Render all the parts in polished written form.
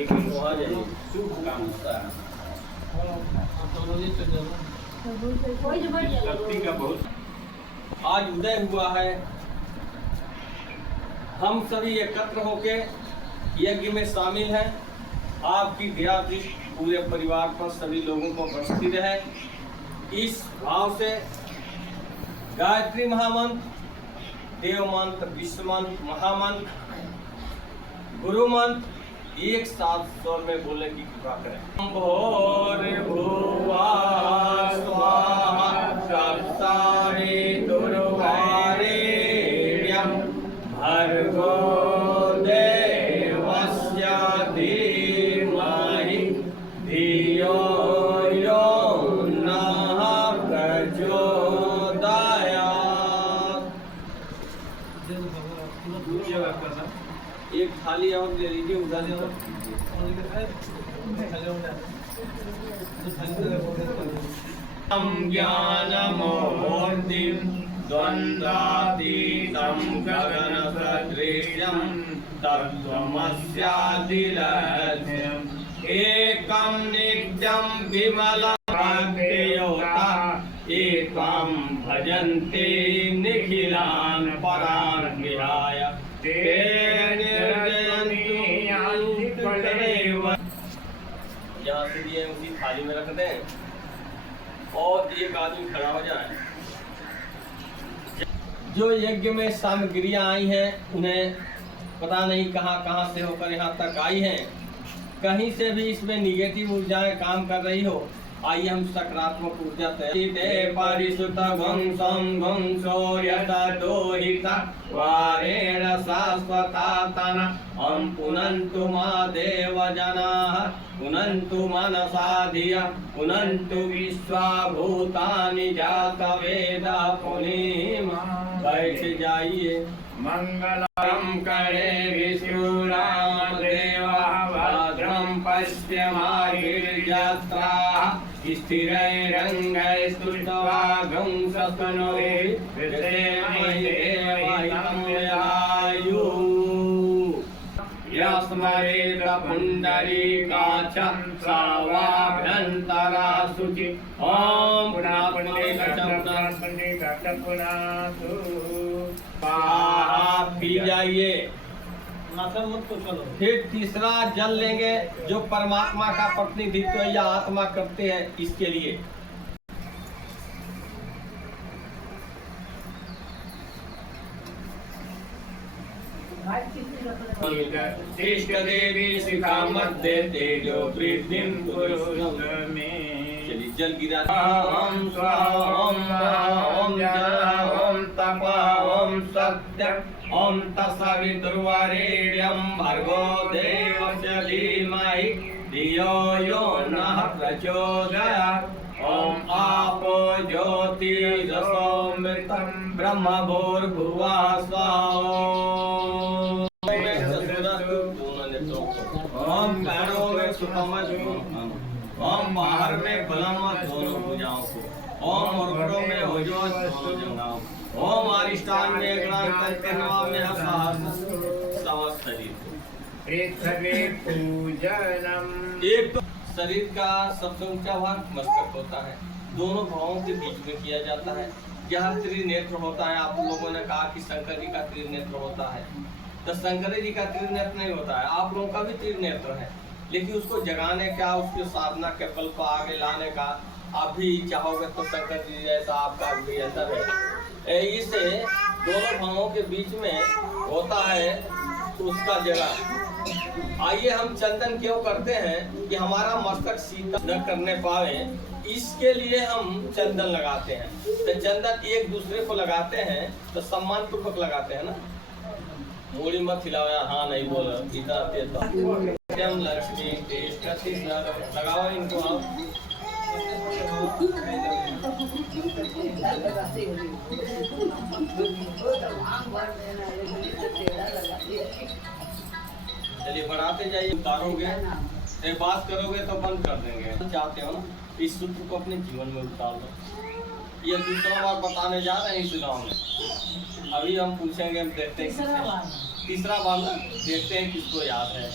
लेकिन वहाँ जाइए शुभ काम होता है। शक्ति का बहुत आज उदय हुआ है। हम सभी एकत्र होके यज्ञ में शामिल हैं। आपकी दया दृष्टि पूरे परिवार पर सभी लोगों को बरसती रहे। इस भाव से गायत्री महामंत्र, देव मंत्र, विश्व मंत्र, महामंत्र, गुरु मंत्र एक साथ स्वर में बोलने की कृपा करें। भोर भुवा स्वाहा सप्ताहे दुर्वारेण्यं भर्गो देवस्य धीमहि धियो यो नः प्रचोदयात्। एक थाली और ले लीजिए, उधर ज्ञानमूर्तिं द्वन्द्वातीतं गगनसदृशं तत्त्वमस्यादिलक्ष्यम् एकं नित्यं विमलं प्रत्ययोता एकं भजन्ते निखिलान् परान् विहाय ते जहाँ से दिए उसी थाली में रख दें और एक आदमी खड़ा हो जाए। जो यज्ञ में सामग्रियां आई हैं उन्हें पता नहीं कहां कहां से होकर यहाँ तक आई हैं। कहीं से भी इसमें निगेटिव ऊर्जाएं काम कर रही हो, आइए हम सकारात्मक ऊर्जा वारेण शाश्वतातन हम पुनन्तु मा देव जनाः पुनन्तु मनसा धिया पुनन्तु विश्वा भूतानि जात वेद पुनीमा। बैठ जाइए। मंगलम करे विष्णुराम देवः भद्रं पश्यमार्गिर्यात्रा स्थिरैरङ्गैस्तुष्टवागं सत्कनुरेवायु यस्मरेत पुण्डरीकाक्षं सावाभ्यन्तरा शुचि ॐ पी जाइए। फिर तीसरा जल लेंगे जो परमात्मा का प्रतिनिधित्व या आत्मा करते हैं इसके लिए। इष्ट देवी शिखा मध्य तेजो वृद्धिं कुरु मे। चलिए जल गिरा। ओम स्वाहा ओम ओम ओम तप ओम सत्य ओम तत्सवितुर्वरेण्यं भर्गो देवस्य धीमहि धियो यो नः प्रचोदयात्। ओम आपो ज्योतिरसोमृतं ब्रह्म भूर्भुवः स्वः। ओम पैरों में सुखम ओम बाहर में बलम दोनों भुजाओं को। ओम मुर्गों में हो जो दोनों जंघाओं। ओम अधिष्ठान में में समस्त शरीर। एक तो शरीर का सबसे ऊंचा भाग मस्तक होता है, दोनों भावों के बीच में किया जाता है। यहाँ त्रिनेत्र होता है। आप लोगों ने कहा कि शंकर जी का त्रिनेत्र होता है, तो शंकर जी का त्रिनेत्र नहीं होता है। आप लोगों का भी त्रिनेत्र है, लेकिन उसको जगाने का, उसके साधना के बल पर आगे लाने का आप भी चाहोगे तो शंकर जी जैसा आपका भी अंदर है। इसे दोनों भावों के बीच में होता है तो उसका जगह। आइए हम चंदन क्यों करते हैं कि हमारा मस्तक शीतल न करने पावे, इसके लिए हम चंदन लगाते हैं। तो चंदन एक दूसरे को लगाते हैं तो सम्मान पूर्वक लगाते हैं ना। मूड़ी मत हिलाओ, हाँ नहीं बोलो इतना तेज। लक्ष्मी लगाओ इनको आप। चलिए बढ़ाते जाइए। उतारोगे बात करोगे तो बंद कर देंगे। चाहते हो ना इस सूत्र को अपने जीवन में उतार लो। ये दूसरा बार बताने जा रहे हैं इस गाँव में। अभी हम पूछेंगे, हम देखते हैं तीसरा बार देखते हैं किसको याद है।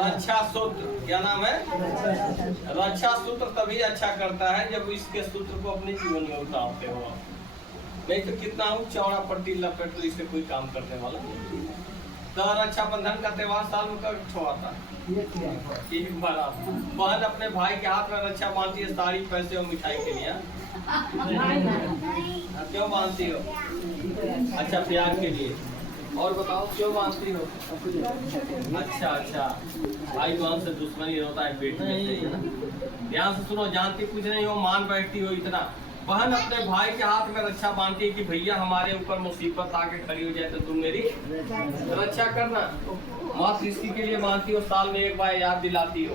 रक्षा सूत्र, क्या नाम है? रक्षा सूत्र तभी अच्छा करता है जब इसके सूत्र को अपने जीवन में उतारते हो। नहीं तो कितना हूँ चौड़ा पट्टी लपेट तो इससे कोई काम करने वाला नहीं। तो रक्षाबंधन का त्योहार साल में कब आता है? एक बार आप बहन अपने भाई के हाथ में रक्षा बांधती है, साड़ी, पैसे और मिठाई के लिए। क्यों बांधती हो? अच्छा, प्यार के लिए। और बताओ क्यों बांधती हो? अच्छा, भाई बहन से दुश्मनी होता है पेट में से, है ना? ध्यान से सुनो, जानती कुछ नहीं हो, मान बैठती हो इतना। बहन अपने भाई के हाथ में रक्षा बांधती है कि भैया हमारे ऊपर मुसीबत आके खड़ी हो जाए तो तुम मेरी रक्षा करना। मात्र इसी के लिए बांधती हो, साल में एक बार याद दिलाती हो।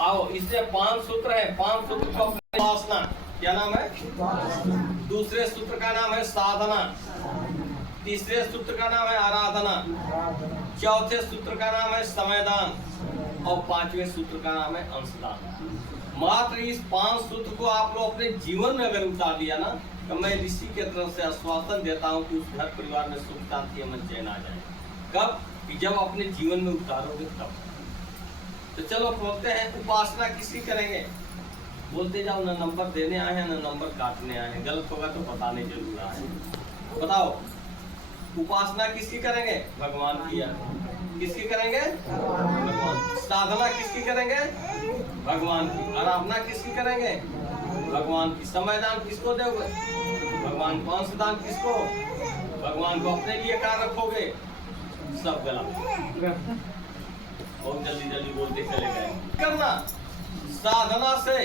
आओ, इसलिए 5 सूत्र है। 5 सूत्र को अपने उपासना, क्या नाम है? दूसरे सूत्र का नाम है साधना, तीसरे सूत्र का नाम है आराधना, चौथे सूत्र का नाम है समयदान और 5वें सूत्र का नाम है अंशदान। मात्र इस 5 सूत्र को आप लोग अपने जीवन में अगर उतार दिया ना, तो मैं ऋषि के तरफ से आश्वासन देता हूँ कि उस घर परिवार में सुख शांति अमन चैन आ जाए। कब? कि जब अपने जीवन में उतारोगे तब। तो चलो बोलते हैं, उपासना किसकी करेंगे? बोलते जाओ, ना नंबर देने आए हैं ना नंबर काटने आए हैं। गलत होगा तो बताने जरूर आए हैं। बताओ, उपासना किसकी करेंगे? भगवान की। किसकी करेंगे? भगवान। साधना किसकी करेंगे? भगवान की। आराधना किसकी करेंगे? भगवान की। समयदान किसको दोगे? भगवान को। अंशदान किसको? भगवान को। अपने लिए क्या रखोगे? सब गलत। बहुत जल्दी बोलते चले गए। करना साधना से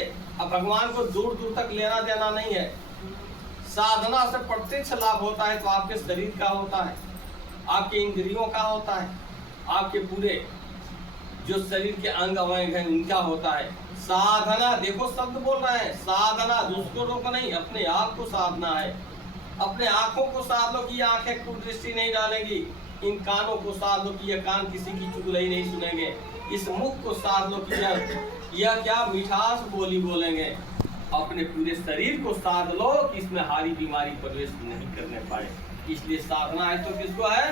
अब भगवान को दूर दूर तक लेना देना नहीं है। साधना से प्रत्यक्ष लाभ होता है तो आपके शरीर का होता है, आपके इंद्रियों का होता है, आपके पूरे जो शरीर के अंग अवयव हैं उनका होता है। साधना, देखो शब्द बोल रहे हैं, साधना दूसरों को नहीं, अपने आप को साधना है। अपने आंखों को साध लो कि ये आंखें कुदृष्टि नहीं डालेंगी। इन कानों को साध लो कि ये कान किसी की चुगली नहीं सुनेंगे। इस मुख को साध लो कि यह क्या मिठास बोली बोलेंगे। अपने पूरे शरीर को साध लो कि इसमें हारी बीमारी प्रवेश नहीं करने पाए। इसलिए साधना है तो किसको है?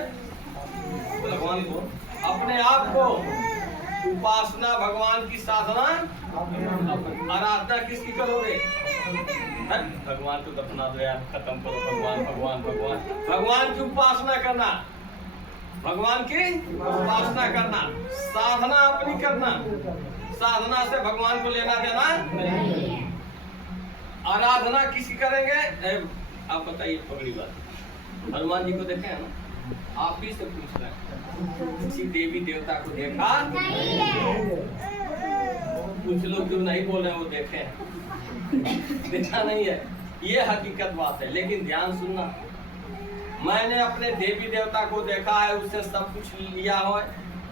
भगवान को। अपने आप को। उपासना भगवान की, साधना आराधना किसकी करोगे? भगवान को दफना दो यार, खत्म करो। भगवान भगवान भगवान भगवान की उपासना करना, भगवान की उपासना करना, साधना अपनी करना। साधना से भगवान को लेना देना। आराधना किसकी करेंगे? आप बताइए। पगड़ी बात, हनुमान जी को देखे हैं ना? आप ही से पूछ रहे हैं, किसी देवी देवता को देखा? कुछ लोग जो नहीं बोल रहे वो देखे हैं, देखा नहीं है। ये हकीकत बात है। लेकिन ध्यान सुनना, मैंने अपने देवी देवता को देखा है, उससे सब कुछ लिया हो।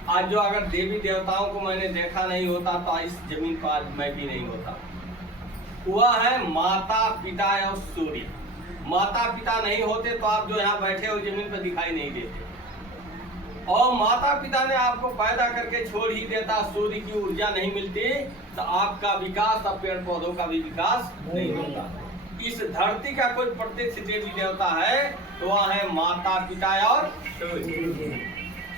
आज जो अगर देवी देवताओं को मैंने देखा नहीं होता तो इस जमीन पर आज मैं भी नहीं होता। वह है माता पिता और सूर्य। माता पिता नहीं होते तो आप जो यहाँ बैठे हो जमीन पर दिखाई नहीं देते। और माता पिता ने आपको पैदा करके छोड़ ही देता, सूर्य की ऊर्जा नहीं मिलती तो आपका विकास और पेड़ पौधों का भी विकास नहीं होता। इस धरती का कोई प्रत्यक्ष देवी देवता है तो वह है माता पिता और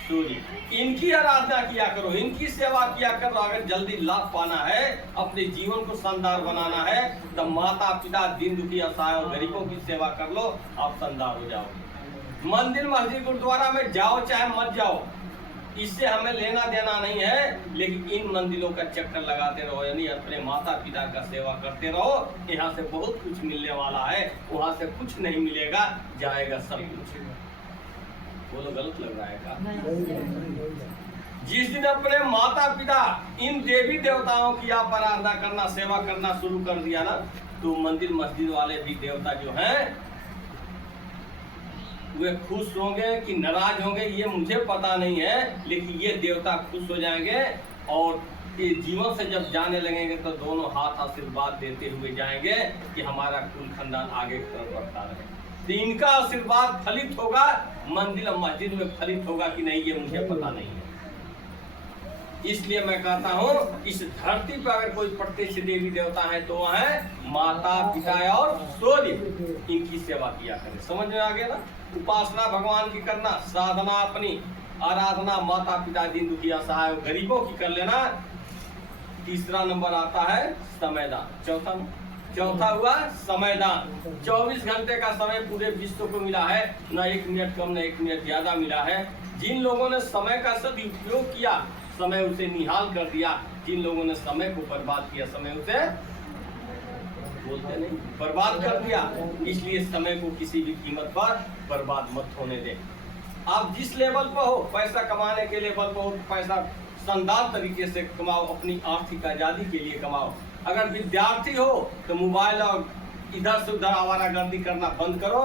सूर्य। इनकी आराधना किया करो, इनकी सेवा किया करो। अगर जल्दी लाभ पाना है, अपने जीवन को शानदार बनाना है तो माता पिता, दीन दुखी असहाय और गरीबों की सेवा कर लो, आप शानदार हो जाओगे। मंदिर मस्जिद गुरुद्वारा में जाओ चाहे मत जाओ, इससे हमें लेना देना नहीं है। लेकिन इन मंदिरों का चक्कर लगाते रहो, यानी अपने माता पिता का सेवा करते रहो। यहाँ से बहुत कुछ मिलने वाला है, वहाँ से कुछ नहीं मिलेगा, जाएगा सब कुछ। बोलो, गलत लग रहा है का? जिस दिन अपने माता पिता, इन देवी देवताओं की आप आराधना करना, सेवा करना शुरू कर दिया ना, तो मंदिर मस्जिद वाले भी देवता जो हैं वे खुश होंगे कि नाराज होंगे ये मुझे पता नहीं है, लेकिन ये देवता खुश हो जाएंगे। और ये जीवन से जब जाने लगेंगे तो दोनों हाथ आशीर्वाद देते हुए जाएंगे कि हमारा कुल खानदान आगे की तरफ बढ़ता रहे। तो इनका आशीर्वाद फलित होगा, मंदिर और मस्जिद में फलित होगा कि नहीं ये मुझे पता नहीं है। इसलिए मैं कहता हूँ, इस धरती पर अगर कोई प्रत्यक्ष देवी देवता है तो वह है माता पिता और सूर्य। इनकी सेवा किया करें। समझ में आ गया ना? उपासना भगवान की करना, साधना अपनी, आराधना माता पिता दीन दुखिया सहाय गरीबों की कर लेना। तीसरा नंबर आता है समयदान। चौथा हुआ समयदान। 24 घंटे का समय पूरे विश्व को मिला है, न 1 मिनट कम न 1 मिनट ज्यादा मिला है। जिन लोगों ने समय का सदुपयोग किया, समय उसे निहाल कर दिया। जिन लोगों ने समय को बर्बाद किया, समय उसे बोलते नहीं बर्बाद कर दिया। इसलिए समय को किसी भी कीमत पर बर्बाद मत होने दे। आप जिस लेवल पर हो, पैसा कमाने के लेवल पर हो, पैसा शानदार तरीके से कमाओ, अपनी आर्थिक आजादी के लिए कमाओ। अगर विद्यार्थी हो तो मोबाइल और इधर से उधर आवारागर्दी करना बंद करो।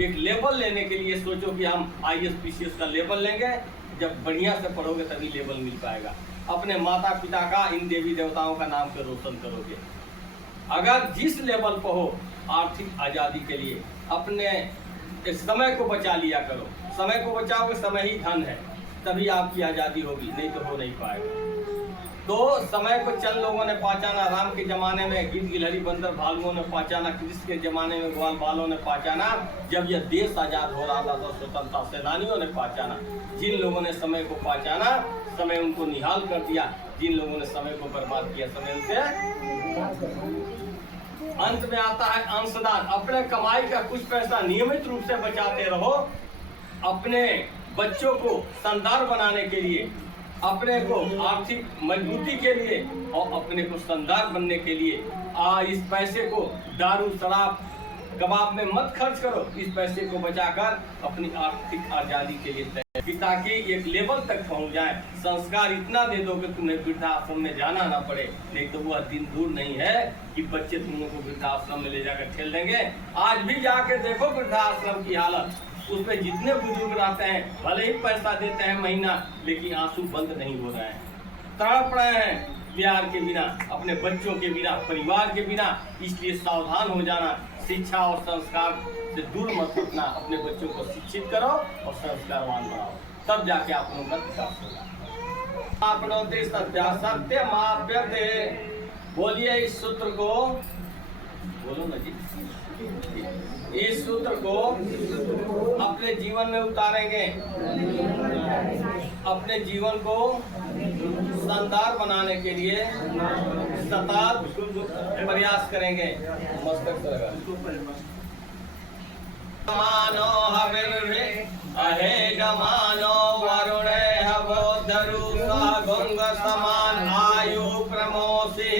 एक लेवल लेने के लिए सोचो कि हम IAS PCS का लेवल लेंगे। जब बढ़िया से पढ़ोगे तभी लेवल मिल पाएगा। अपने माता पिता का, इन देवी देवताओं का नाम को रोशन करोगे। अगर जिस लेवल पर हो, आर्थिक आजादी के लिए अपने समय को बचा लिया करो। समय को बचाओगे, समय ही धन है, तभी आपकी आजादी होगी, नहीं तो हो नहीं पाएगा। तो समय को चंद लोगों ने पहचाना। राम के जमाने में गिद्ध गिलहरी बंदर भालुओं ने पहचाना। कृष्ण के जमाने में ग्वाल बालों ने पहचाना। जब यह देश आजाद हो रहा था तो स्वतंत्रता सेनानियों ने पहचाना। जिन लोगों ने समय को पहचाना, समय उनको निहाल कर दिया। जिन लोगों ने समय को बर्बाद किया, समय उसे। अंत में आता है अंशदान। अपने कमाई का कुछ पैसा नियमित रूप से बचाते रहो। अपने बच्चों को शानदार बनाने के लिए, अपने को आर्थिक मजबूती के लिए और अपने को शानदार बनने के लिए इस पैसे को दारू शराब कबाब में मत खर्च करो। इस पैसे को बचाकर अपनी आर्थिक आजादी के लिए ताकि एक लेवल तक पहुंच जाए। संस्कार इतना दे दो कि तुम्हें वृद्धाश्रम में जाना ना पड़े। नहीं तो वह दिन दूर नहीं है कि बच्चे तुम लोगों को वृद्धाश्रम में ले जाकर ठेल देंगे। आज भी जाके देखो वृद्धाश्रम की हालत। उसमें जितने बुजुर्ग रहते हैं, भले ही पैसा देते हैं महीना, लेकिन आंसू बंद नहीं हो रहे हैं, तड़प रहे हैं प्यार के बिना, अपने बच्चों के बिना, परिवार के बिना। इसलिए सावधान हो जाना। शिक्षा और संस्कार से दूर मत हटना। अपने बच्चों को शिक्षित करो और संस्कारवान बनाओ, तब जाके आप लोगों का विकास होगा। आपनोति सत्या सत्यमाप्यते। बोलिए इस सूत्र को, बोलो ना जी। इस सूत्र को अपने जीवन में उतारेंगे, अपने जीवन को शानदार बनाने के लिए सतत प्रयास करेंगे। मस्तक मानो हविर्भि अहेजमानो वरुणे हवोद्धरु गंग समान आयु प्रमोषि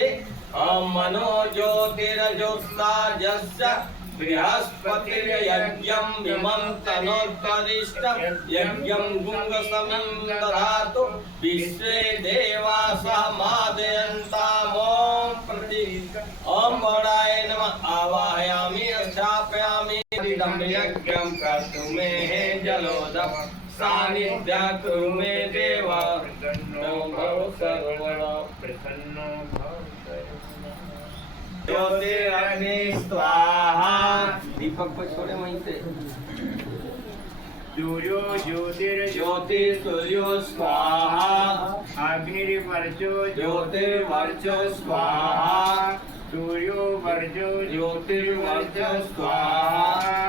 मनो ज्योतिरजोत्सा जस्य बृहस्पतिर्यज्ञं विमं तनोत्तरिष्टं यज्ञं गुंगसमं दधातु विश्वे देवासः मादयन्ताम् ॐ प्रति ॐ गौडाय नमः। आवाहयामि स्थापयामि इदं यज्ञं कर्तुं मे जलोदः सानिध्या कुरु मे देव भव सर्वदा प्रसन्नो भव। ज्योतिरग्नि स्वाहा। दीपक को छोड़े वहीं से। सूर्यो ज्योति सूर्यो स्वाहा। अग्निर्वर्चो ज्योतिर्वर्चो स्वाहा। सूर्यो वर्चो ज्योतिर्वर्चो स्वाहा।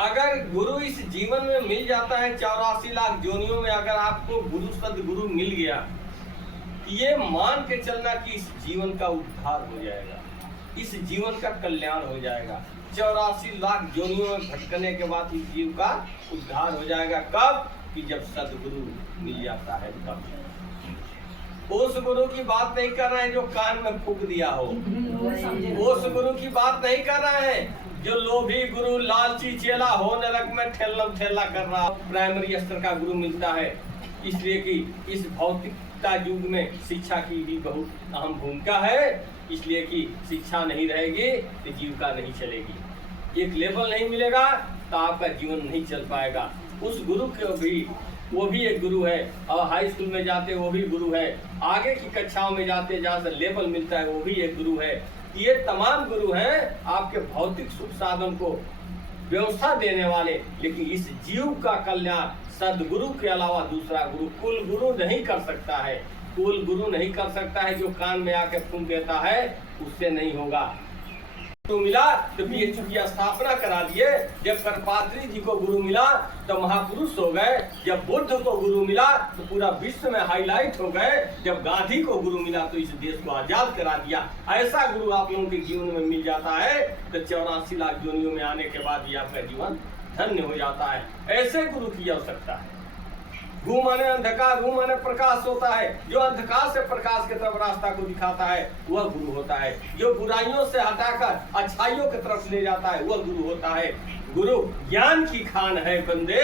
अगर गुरु इस जीवन में मिल जाता है, 84 लाख योनियों में अगर आपको गुरु सदगुरु मिल गया, ये मान के चलना कि इस जीवन का उद्धार हो जाएगा, इस जीवन का कल्याण हो जाएगा। 84 लाख योनियों में भटकने के बाद इस जीव का उद्धार हो जाएगा। कब? कि जब सदगुरु मिल जाता है तब। उस गुरु की बात नहीं कर रहे हैं जो कान में फूंक दिया हो, उस गुरु की बात नहीं कर रहे हैं जो लोभी गुरु, लालची चेला हो, नरक में ठेला कर रहा। प्राइमरी स्तर का गुरु मिलता है, इसलिए कि इस भौतिकता युग में शिक्षा की भी बहुत अहम भूमिका है। इसलिए कि शिक्षा नहीं रहेगी तो जीविका नहीं चलेगी। एक लेवल नहीं मिलेगा तो आपका जीवन नहीं चल पाएगा। उस गुरु को भी, वो भी एक गुरु है। और हाई स्कूल में जाते वो भी गुरु है, आगे की कक्षाओं में जाते जहाँ से लेवल मिलता है वो भी एक गुरु है। ये तमाम गुरु हैं आपके भौतिक सुख साधन को व्यवस्था देने वाले, लेकिन इस जीव का कल्याण सदगुरु के अलावा दूसरा गुरु, कुल गुरु नहीं कर सकता है। कुल गुरु नहीं कर सकता है। जो कान में आके फूंक देता है उससे नहीं होगा। तो मिला तो बीएचयू की स्थापना करा दिए। जब करपात्री जी को गुरु मिला तो महापुरुष हो गए। जब बुद्ध को गुरु मिला तो पूरा विश्व में हाईलाइट हो गए। जब गांधी को गुरु मिला तो इस देश को आजाद करा दिया। ऐसा गुरु आप लोगों के जीवन में मिल जाता है तो 84 लाख योनियों में आने के बाद भी आपका जीवन धन्य हो जाता है। ऐसे गुरु की आवश्यकता है। गु माने अंधकार, रू माने प्रकाश होता है। जो अंधकार से प्रकाश की तरफ रास्ता को दिखाता है वह गुरु होता है। जो बुराइयों से हटाकर अच्छाइयों की तरफ ले जाता है वह गुरु होता है। गुरु ज्ञान की खान है बंदे।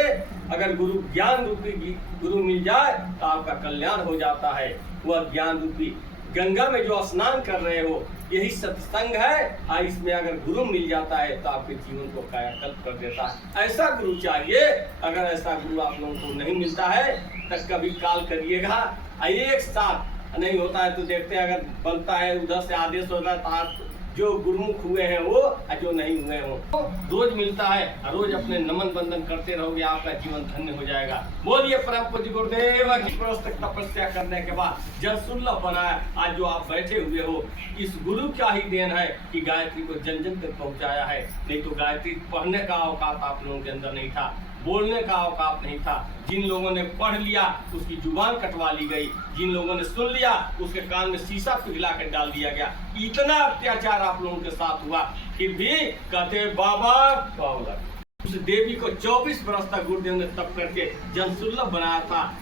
अगर गुरु ज्ञान रूपी गुरु मिल जाए तो आपका कल्याण हो जाता है। वह ज्ञान रूपी गंगा में जो स्नान कर रहे हो यही सत्संग है। इसमें अगर गुरु मिल जाता है तो आपके जीवन को कायाकल्प कर देता है। ऐसा गुरु चाहिए। अगर ऐसा गुरु आप लोगों को नहीं मिलता है तो कभी कॉल करिएगा। एक साथ नहीं होता है तो देखते हैं, अगर बनता है उधर से आदेश होता है तो आप जो गुरुमुख हुए हैं वो और जो नहीं हुए हो तो रोज मिलता है। रोज अपने नमन बंदन करते रहोगे, आपका जीवन धन्य हो जाएगा। बोलिए परम पूज्य गुरुदेव की। तपस्या करने के बाद जन सुलभ बनाया। आज जो आप बैठे हुए हो इस गुरु का ही देन है कि गायत्री को जन जन तक पहुंचाया है। नहीं तो गायत्री पढ़ने का अवकाश आप लोगों के अंदर नहीं था, बोलने का अवकाश नहीं था। जिन लोगों ने पढ़ लिया उसकी जुबान कटवा ली गई। जिन लोगों ने सुन लिया उसके कान में शीशा पिघला कर डाल दिया गया। इतना अत्याचार आप लोगों के साथ हुआ, फिर भी कहते बाबा पावला। उस देवी को 24 वर्ष तक गुरुदेव ने तप करके जनसुलभ बनाया था।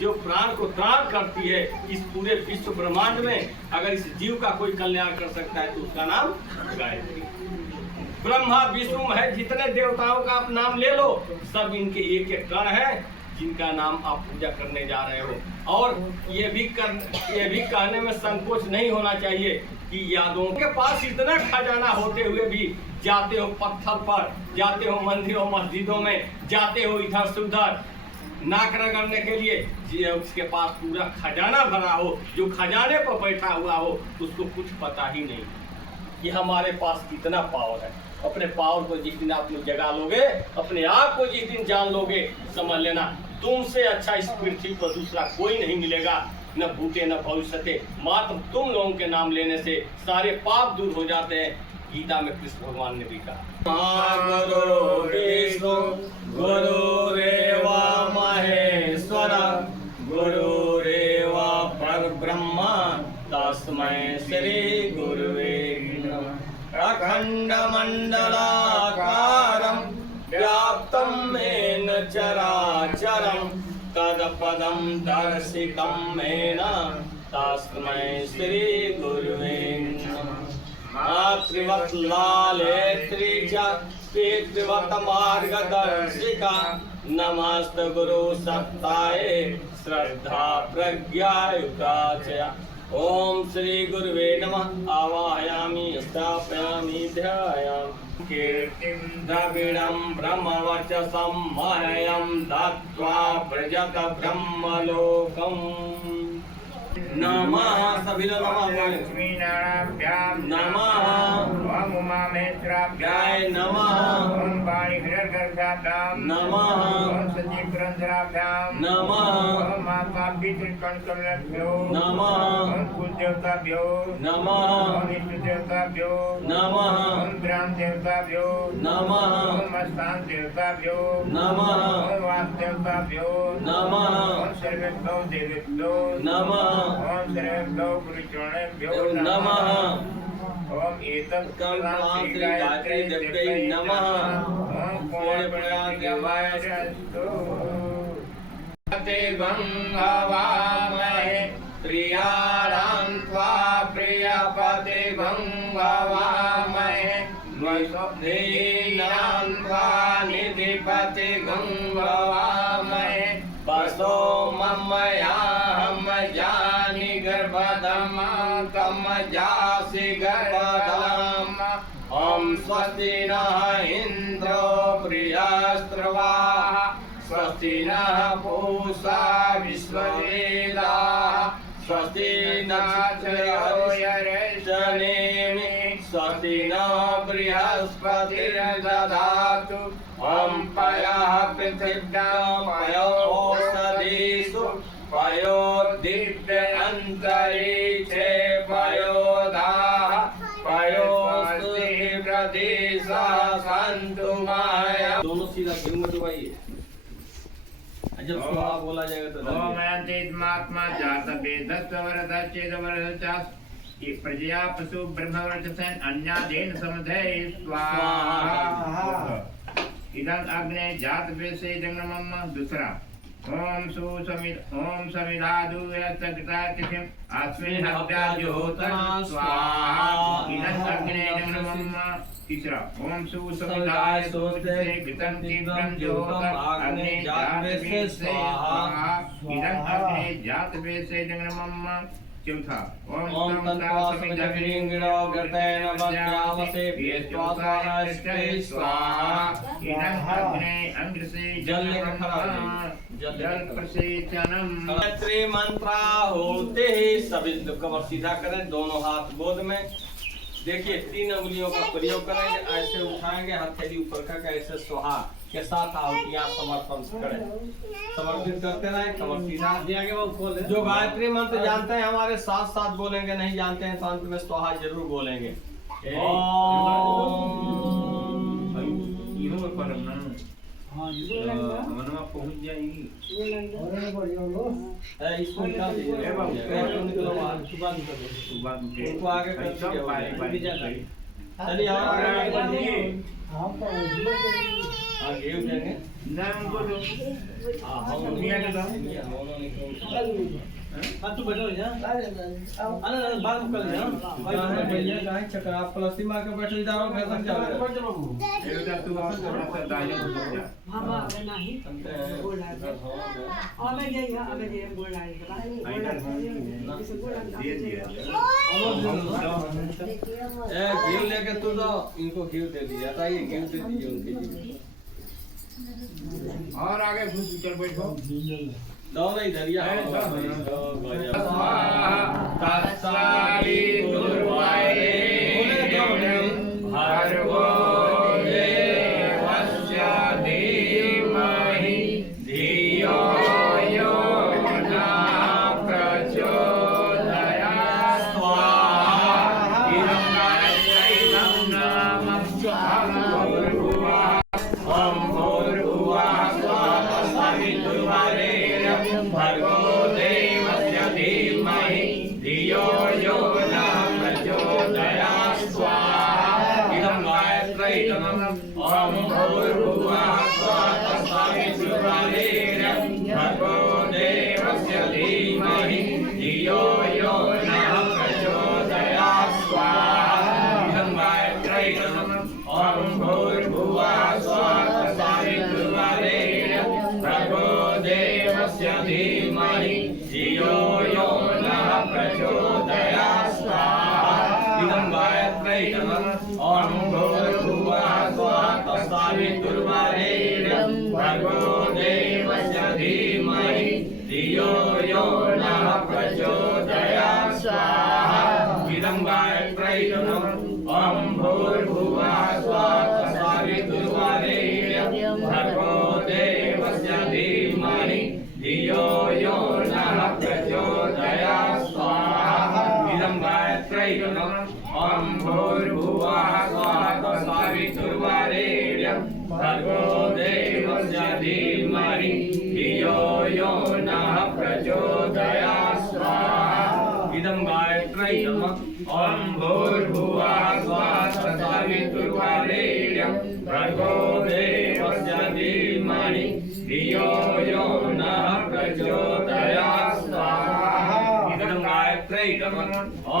जो प्राण को त्राण करती है इस पूरे विश्व ब्रह्मांड में, अगर इस जीव का कोई कल्याण कर सकता है तो उसका नाम गायत्री। ब्रह्मा विष्णु महेश जितने देवताओं का आप नाम ले लो, सब इनके एक एक कण है जिनका नाम आप पूजा करने जा रहे हो। और ये भी कहने में संकोच नहीं होना चाहिए कि यादों के पास इतना खजाना होते हुए भी जाते हो पत्थर पर, जाते हो मंदिरों मस्जिदों में, जाते हो इधर से उधर नाक रगड़ने के लिए। उसके पास पूरा खजाना भरा हो, जो खजाने पर बैठा हुआ हो उसको कुछ पता ही नहीं कि हमारे पास कितना पावर है। अपने पावर को जिस दिन आप लोग जगा लोगे, अपने आप को जिस दिन जान लोगे, समझ लेना तुमसे अच्छा इस पृथ्वी पर दूसरा कोई नहीं मिलेगा। न भूते न भविष्यते, मात्र तुम लोगों के नाम लेने से सारे पाप दूर हो जाते हैं। गीता में कृष्ण भगवान ने भी कहा गुरु विष्णु गुरुरेवा महेश्वर गुरुरेवा परब्रह्म तस्मै श्री गुरुवे नमः। अखंड मंडलाकारं व्याप्तं येन चराचरं तत्पदं दर्शितं येन तस्मै श्री गुरुवे नमः। मातृवत् लालेत्री च पितृवत् मार्गदर्शिका नमस्ते गुरु सत्ताये श्रद्धा प्रज्ञायुक्ता च। ओम श्री गुरुवे नमः। आवाहयामि स्थापयामि ध्यायामि। कीर्तिं द्रविडं ब्रह्मवर्चसं मह्यं दत्त्वा व्रजत ब्रह्मलोकम्। नमः सभी लोग नमः लक्ष्मीनारायणाभ्यां नमः। ओम उमामेश्वराभ्यां नमः। ओम वाणीहृदयगर्भाभ्यां नमः। ओम सजीवपुरंदराभ्यां नमः। ओम माता पितृकणकमलभ्यो नमः। ओम कुलदेवताभ्यो नमः। ओम इष्टदेवताभ्यो नमः। ओम ग्राम देवताभ्यो नमः। ओम स्थान देवताभ्यो नमः। ओम वास देवताभ्यो नमः। ओम सर्वेभ्यो देवेभ्यो नमः। ओम सर्वेभ्यो गुरुचरणेभ्यो नमः। ओम एतत् श्री गायत्री देव्यै नमः। ओम पूर्णप्रयाग देवाय नमः। ते भंगवामहे प्रियाणां त्वा प्रियपते भंगवामहे स्वप्नीनां त्वा निधिपते भंगवामहे वसो ममयाहं जानि गर्भधम तम जासि गर्भधम। ओम स्वस्ति नः इन्द्रो बृहस्पतिर्वाः स्वस्ति नः पूषा विश्ववेदाः स्वस्ति नक्षत्रो यरेशनेमि स्वस्ति नः बृहस्पतिर्दधातु। ओम पयः पृथिव्यां पयो ओषधीषु पयो दिव्य अंतरिक्षे पयोधाः पयो जब स्वाहा बोला जाएगा तो ओम महात्मा जात प्रजया पशु ब्रह्मवर्चसेन अन्यादेन समधे स्वाहा इदं अग्ने जात वेसे जंगमम दूसरा ओम समिधादु यत्तगता तिथिम अस्मिन् हव्याजुहोतन स्वाहा इदं अग्ने जंगमम तीसरा ओम सुसमिधाय सोते घृतं तीव्रं ज्योतं अग्ने जात वेसे स्वाहा इदं अग्ने जात वेसे जंगमम चौथा ओम तन्त्वा समिधगिरिंगिणो गर्तेन मध्यामसे स्वाहा इदं अग्ने अंग्रसे जल लेकर खड़ा हो जल प्रसेचनम गायत्री मंत्र होते ही सभी कमर सीधा करें, दोनों हाथ गोद में। देखिए 3 उंगलियों का प्रयोग करेंगे, ऐसे उठाएंगे, हथेली ऊपर करके ऐसे स्वाहा के साथ आहुतियां समर्पण करें, समर्पित करते रहें। कमर सीधा। जो गायत्री मंत्र जानते हैं हमारे साथ साथ बोलेंगे, नहीं जानते हैं तो अंत में स्वाहा जरूर बोलेंगे। पहुंच जाएगी इसको निकाल दीजिए, निकलो बाहर, उनको आगे कर दीजिए। चलिए आगे देंगे ना उनको दो तू बैठो बात कर चक्कर आप प्लसी मार के बैठे जाओ, मैं तक चल एकदा तू थोड़ा सा दाहिने को जा दे दिया घी लेके तू जाओ, इनको घी दे दिया था, ये घी दे दीजिए उनके लिए। और आगे घुस कर बैठो दोनों इधर ही आओ। तत्सारी दुर्वारेण्यं भर्गो देवस्य धीमहि धियो यो न प्रचोदयात् स्वाहा इदं गायत्रैनं नामं भूर्भुवः स्वाहा सवितुर्वरेण्यं भर्गो देवस्य धीमहि धियो यो नः प्रचोदयात् स्वाहा इदं गायत्रैनं ॐ भूर्भुवः स्वाहा सवितुर्वरेण्यं भर्गो देवस्य धीमहि धियो यो नः प्रचोदयात् स्वाहा इदं गायत्रैनं ॐ भूर्भुवः स्वाहा सवितुर्वरेण्यं भर्गो देवस्य धीमहि धियो यो नः प्रचोदयात् स्वाहा इदं गायत्रैनं ॐ भूर्भुवः स्वाहा सवितुर्वरेण्यं भर्गो देवस्य धीमहि धियो यो नः प्रचोदयात् स्वाहा इदं गायत्रैनं ॐ भूर्भुवः स्वाहा सवितुर्वरेण्यं भर्गो देवस्य धीमहि धियो यो नः प्रचोदयात् स्वाहा इदं गायत्रैनं ॐ भूर्भुवः स्वाहा सवितुर्वरेण्यं भर्गो देवस्य धीमहि धियो यो नः प्रचोदयात् स्वाहा इदं गायत्रैनं ॐ भूर्भुवः स्वाहा सवितुर्वरेण्यं भर्गो देवस्य धीमहि धियो यो नः प्रचोदयात् स्वाहा इदं गायत्रैनं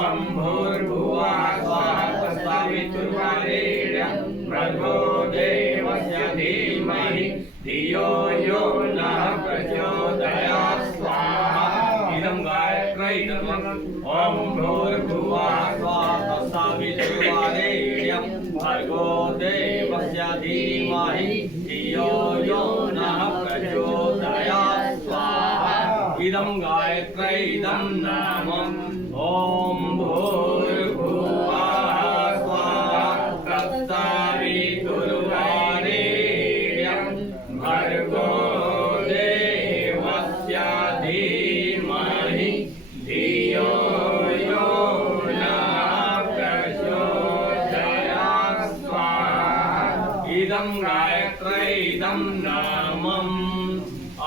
ॐ भूर्भुवः स्वाहा सवितुर्वरेण्यं भर्गो देवस्य धीमहि धियो यो नः प्रचोदयात् स्वाहा इदं गायत्रैनं ॐ भूर्भुवः स्वाहा सवितुर्वरेण्यं भर्गो देवस्य धीमहि धियो यो नः प्रचोदयात् स्वाहा इदं गायत्रैनं नामम् ॐ भूर्भुवः स्वाहा तत्सवितुर्वरेण्यं भर्गो देवस्य धीमहि धियो यो नः प्रचोदयात् स्वाहा इदं गायत्रैनं नामम्।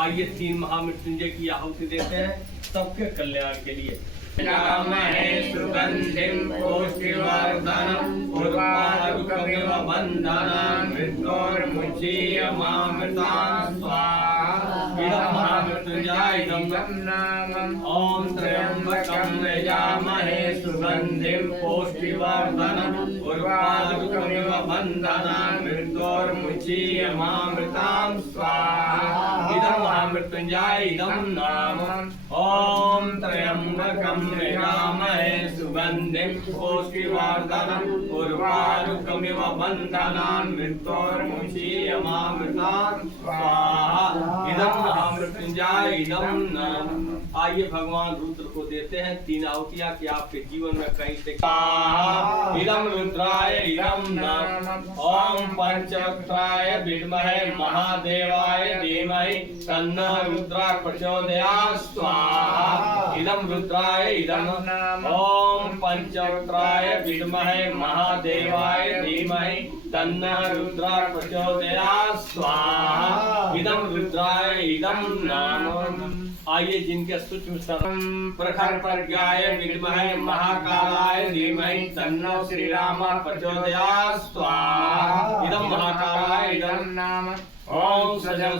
आइए आइए 3 महामृत्युंजय की आहुति देते हैं सबके कल्याण के लिए। यामहे सुगंधिं पुष्टिवर्धनम् उर्वारुकमिव बन्धनान् मृत्योर्मुचीयमामृतात् स्वाहा। इदं महामृत्युंजय इदं नामम् ॐ त्र्यंबकं यजामहे सुगंधिं पुष्टिवर्धनम् उर्वारुकमिव बन्धनान् मृत्योर्मुचीयमामृतात् स्वाहा। इदं महामृत्युंजय इदं नामम् ॐ त्र्यंबकं यजामहे सुगंधिं पुष्टिवर्धनम् उर्वारुकमिव बन्धनान् मृत्योर्मुचीयमामृतात् स्वाहा। इदं महामृत्युंजय इदं नामम्। आइए भगवान रुद्र को देते हैं 3 आहुतियां कि आपके जीवन में कहीं से इदं रुद्राय इदं नामम् ओम पंचवक्त्राय विद्महे महादेवाय धीमहि तन्नो रुद्रः प्रचोदयात् स्वाहा। इदं रुद्राय इदं ओम पंचवक्त्राय विद्महे महादेवाय धीमहि तन्नो रुद्रः प्रचोदयात् स्वाहा। इदं रुद्राय इदं नामम्। आइए जिनके सूक्ष्म शरण प्रखर प्रज्ञाय विद्महे महाकालाय धीमहि तन्नो श्री राम प्रचोदयात् स्वाहा। इदं महाकालाय इदं नाम ओम सजल